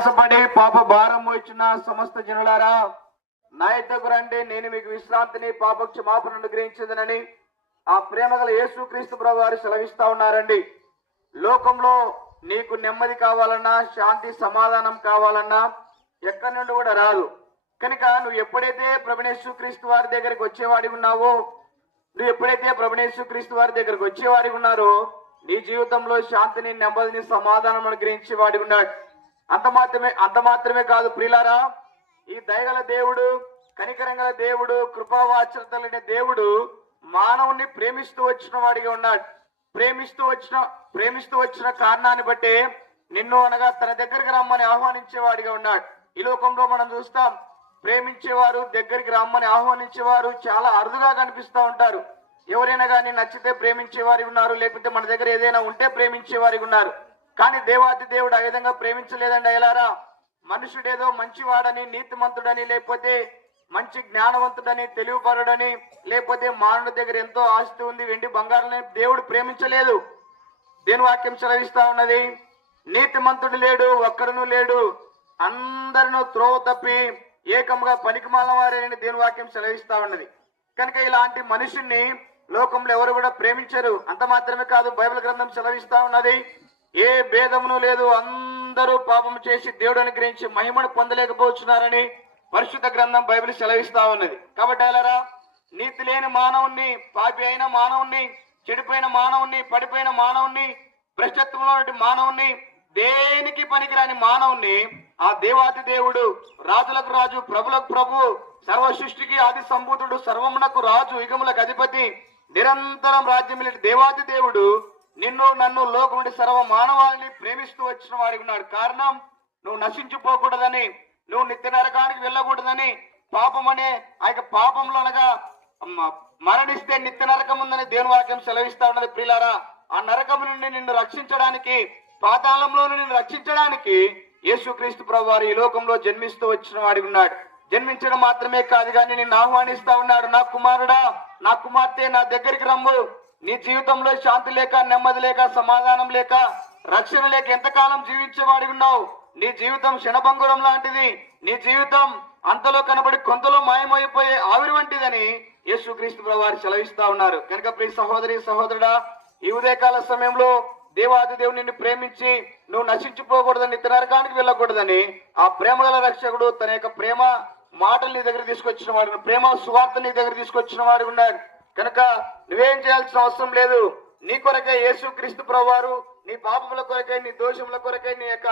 పాప భారం వచ్చిన సమస్త జనులారా నా యొద్దకు రండి, నేను మీకు విశ్రాంతిని పాప క్షమాపణ అనుగ్రహించిందనని ఆ ప్రేమగల యేసుక్రీస్తు ప్రభు వారు సెలవిస్తా ఉన్నారండి. లోకంలో నీకు నెమ్మది కావాలన్నా, శాంతి సమాధానం కావాలన్నా ఎక్కడి నుండి కూడా రాదు. కనుక నువ్వు ఎప్పుడైతే ప్రభునేశ్వక్రీస్తు వారి దగ్గరికి వచ్చేవాడి ఉన్నావో, నువ్వు ఎప్పుడైతే ప్రభునేశ్వక్రీస్తు వారి దగ్గరికి వచ్చేవాడి ఉన్నారో, నీ జీవితంలో శాంతిని, నెమ్మదిని, సమాధానం అనుగ్రహించేవాడి ఉన్నాడు. అంత మాత్రమే కాదు ప్రియులారా, ఈ దయగల దేవుడు, కనికరంగల దేవుడు, కృపావాత్సల్యత దేవుడు మానవుణ్ణి ప్రేమిస్తూ వచ్చిన వాడిగా ఉన్నాడు. ప్రేమిస్తూ వచ్చిన కారణాన్ని బట్టి నిన్ను అనగా తన దగ్గరికి రమ్మని ఆహ్వానించేవాడిగా ఉన్నాడు. ఈ లోకంలో మనం చూస్తాం, ప్రేమించేవారు, దగ్గరికి రమ్మని ఆహ్వానించేవారు చాలా అరుదుగా కనిపిస్తూ ఉంటారు. ఎవరైనా కానీ నచ్చితే ప్రేమించేవారి ఉన్నారు, లేకపోతే మన దగ్గర ఏదైనా ఉంటే ప్రేమించేవారి ఉన్నారు. కానీ దేవాది దేవుడు ఆ విధంగా ప్రేమించలేదండి. అయ్యలారా, మనుషుడేదో మంచివాడని, నీతిమంతుడని, లేకపోతే మంచి జ్ఞానవంతుడని, తెలివిపరుడని, లేకపోతే మానవుడి దగ్గర ఎంతో ఆస్తి ఉంది, వెండి బంగారాలని దేవుడు ప్రేమించలేదు. దేని వాక్యం సెలవిస్తా ఉన్నది, నీతిమంతుడు లేడు, ఒక్కడును లేడు, అందరినూ త్రోవ తప్పి ఏకంగా పనికిమాలిన వారేనని దేని వాక్యం సెలవిస్తా ఉన్నది. కనుక ఇలాంటి మనుషుల్ని లోకంలో ఎవరు కూడా ప్రేమించరు. అంత మాత్రమే కాదు, బైబిల్ గ్రంథం సెలవిస్తా ఉన్నది, ఏ భేదమును లేదు, అందరూ పాపం చేసి దేవుడు అనుగ్రహించి మహిమను పొందలేకపోతున్నారని పరిశుద్ధ గ్రంథం బైబిల్ సెలవిస్తా ఉన్నది. కాబట్టి అలరా, నీతి లేని మానవుణ్ణి, పాపి అయిన మానవుణ్ణి, చెడిపోయిన మానవుణ్ణి, పడిపోయిన మానవుణ్ణి, భ్రష్టత్వంలో మానవుణ్ణి, దేనికి పనికిరాని మానవుణ్ణి ఆ దేవాది దేవుడు, రాజులకు రాజు, ప్రభులకు ప్రభు, సర్వ సృష్టికి ఆది సంభూతుడు, సర్వమునకు రాజు, యుగములకు అధిపతి, నిరంతరం రాజ్యం దేవాది దేవుడు నిన్ను, నన్ను, లోకముడి సర్వ మానవాళిని ప్రేమిస్తూ వచ్చిన వాడికి ఉన్నాడు. కారణం, నువ్వు నశించిపోకూడదని, నువ్వు నిత్య నరకానికి వెళ్ళకూడదని, పాపం అనే ఆ యొక్క పాపంలో అనగా మరణిస్తే నిత్య నరకం ఉందని దేవుని వాక్యం సెలవిస్తా ఉన్నది. ప్రియులారా, ఆ నరకం నుండి నిన్ను రక్షించడానికి, పాతాళంలో నిన్ను రక్షించడానికి యేసుక్రీస్తు ప్రభు వారు ఈ లోకంలో జన్మిస్తూ వచ్చిన వాడికి ఉన్నాడు. జన్మించడం మాత్రమే కాదు కానీ నిన్ను ఆహ్వానిస్తా ఉన్నాడు, నా కుమారుడా, నా కుమార్తె, నా దగ్గరికి రమ్ము. నీ జీవితంలో శాంతి లేక, నెమ్మది లేక, సమాధానం లేక, రక్షణ లేక ఎంతకాలం జీవించేవాడి ఉన్నావు? నీ జీవితం క్షణభంగురం లాంటిది, నీ జీవితం అంతలో కనబడి కొంతలో మాయమైపోయే ఆవిరి వంటిదని యేసుక్రీస్తు ప్రభు వారు సెలవిస్తా ఉన్నారు. కనుక ప్రియ సహోదరి, సహోదరుడా, ఈ ఉదయకాల సమయంలో దేవాది దేవుడు నిన్ను ప్రేమించి నువ్వు నశించిపోకూడదని, నిత్య నరకానికి వెళ్ళకూడదని ఆ ప్రేమగల రక్షకుడు తన యొక్క ప్రేమ మాటలు నీ దగ్గర తీసుకొచ్చిన వాడు, ప్రేమ సువార్త నీ దగ్గర తీసుకొచ్చిన వాడు ఉన్నాడు. కనుక నువ్వేం చేయాల్సిన అవసరం లేదు. నీ కొరకై యేసుక్రీస్తు ప్రభువారు నీ పాపముల కొరకై, నీ దోషముల కొరకై, నీ యొక్క